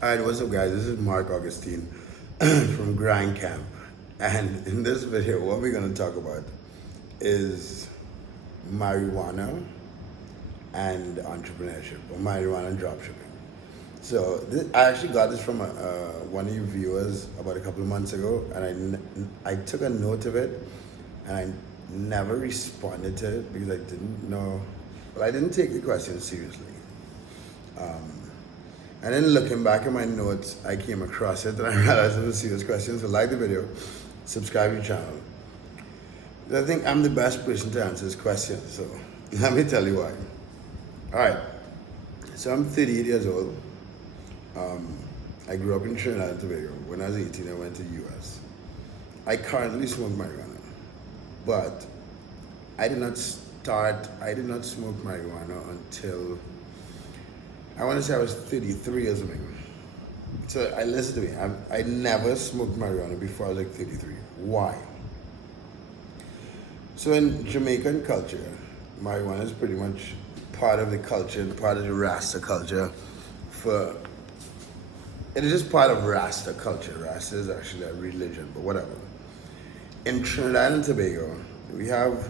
Alright, what's up guys? This is Marc Augustine from Grind Camp. And in this video, what we're gonna talk about is marijuana and entrepreneurship, or marijuana and dropshipping. So I actually got this from one of you viewers about a couple of months ago, and I took a note of it, and I never responded to it because I didn't know, well, I didn't take the question seriously. And then looking back at my notes, I came across it and I realized it was a serious question. So like the video, subscribe to the channel. I think I'm the best person to answer this question, so let me tell you why. Alright, so I'm 38 years old. I grew up in Trinidad and Tobago. When I was 18, I went to the US. I currently smoke marijuana, but I did not smoke marijuana until I want to say I was 33 or something. So listen to me, I never smoked marijuana before I was like 33. Why? So in Jamaican culture, marijuana is pretty much part of the culture, part of the Rasta culture. It is just part of Rasta culture. Rasta is actually a religion, but whatever. In Trinidad and Tobago, we have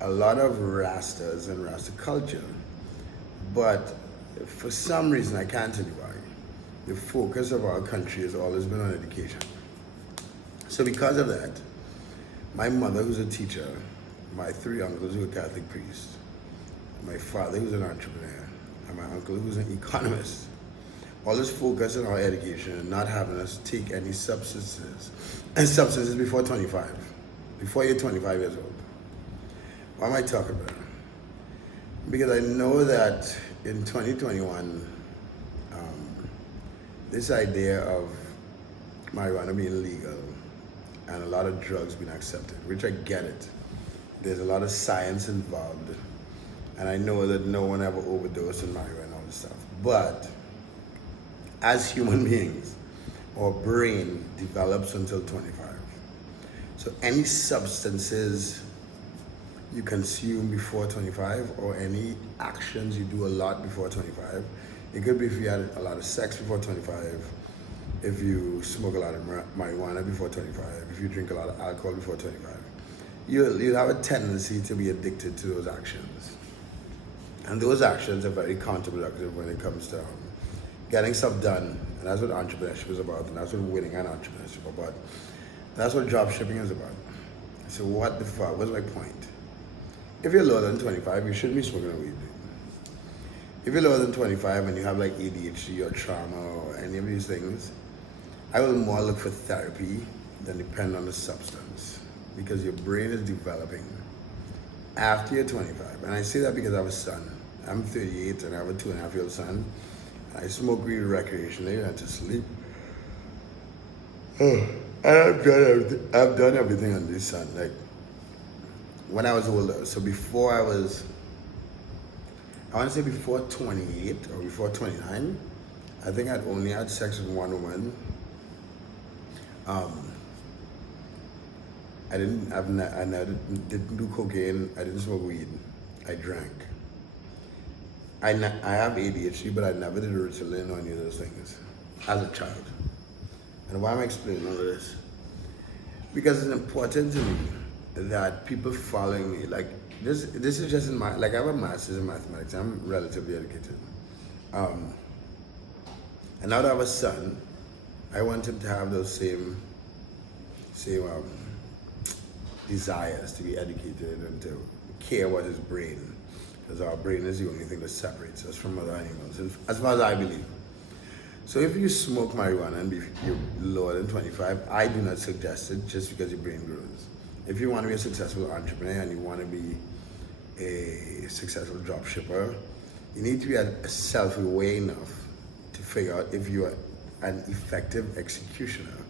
a lot of Rastas and Rasta culture, but for some reason, I can't tell you why, the focus of our country has always been on education. So because of that, my mother, who's a teacher, my three uncles who are Catholic priests, my father, who's an entrepreneur, and my uncle, who's an economist, always focus on our education and not having us take any substances before 25, before you're 25 years old. Why am I talking about it? Because I know that in 2021, this idea of marijuana being legal and a lot of drugs being accepted, which I get it. There's a lot of science involved, and I know that no one ever overdosed on marijuana and all this stuff. But as human beings, our brain develops until 25. So any substances you consume before 25, or any actions you do a lot before 25. It could be if you had a lot of sex before 25, if you smoke a lot of marijuana before 25, if you drink a lot of alcohol before 25. You'll have a tendency to be addicted to those actions. And those actions are very counterproductive when it comes to getting stuff done. And that's what entrepreneurship is about, and that's what winning an entrepreneurship is about. That's what dropshipping is about. So what the fuck, what's my point? If you're lower than 25, you shouldn't be smoking weed. If you're lower than 25 and you have like ADHD or trauma or any of these things, I will more look for therapy than depend on the substance, because your brain is developing after you're 25. And I say that because I have a son. I'm 38 and I have a 2.5-year-old son. I smoke weed recreationally and to sleep. I've done everything on this son. Like, when I was older, so before I want to say before 28 or before 29, I think I'd only had sex with one woman. I didn't do cocaine, I didn't smoke weed, I drank. I have ADHD, but I never did Ritalin or any of those things as a child. And why am I explaining all of this? Because it's important to me that people following me, like this is just in my, like I have a master's in mathematics, I'm relatively educated. And now that I have a son, I want him to have those same desires to be educated and to care about his brain, because our brain is the only thing that separates us from other animals, as far as I believe. So if you smoke marijuana and you're lower than 25, I do not suggest it just because your brain grows. If you want to be a successful entrepreneur and you want to be a successful drop shipper, you need to be self-aware enough to figure out if you are an effective executioner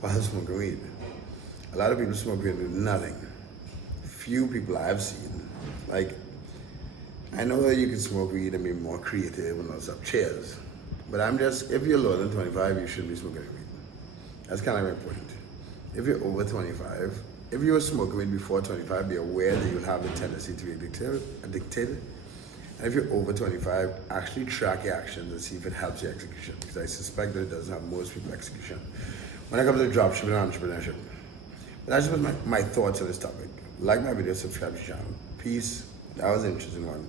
while smoking weed. A lot of people smoke weed and do nothing. Few people I've seen. Like, I know that you can smoke weed and be more creative and all stuff. Cheers. But if you're lower than 25, you shouldn't be smoking weed. That's kind of my point. If you're over 25, if you were smoking weed before 25, be aware that you'll have a tendency to be addicted. And if you're over 25, actually track your actions and see if it helps your execution, because I suspect that it doesn't help most people execution. When it comes to dropshipping and entrepreneurship, but that's just my thoughts on this topic. Like my video, subscribe to the channel. Peace. That was an interesting one.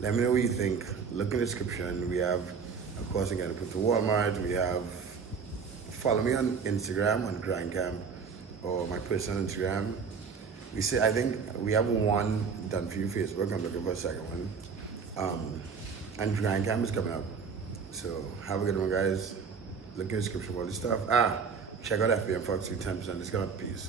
Let me know what you think. Look in the description. We have, of course, again, put to Walmart. We have, follow me on Instagram, on Grindcamp, or my personal Instagram. I think we have one done for you, Facebook. I'm looking for a second one. And Grindcamp is coming up. So have a good one, guys. Look in the description for all this stuff. Check out FBM Fox 10% discount. Peace.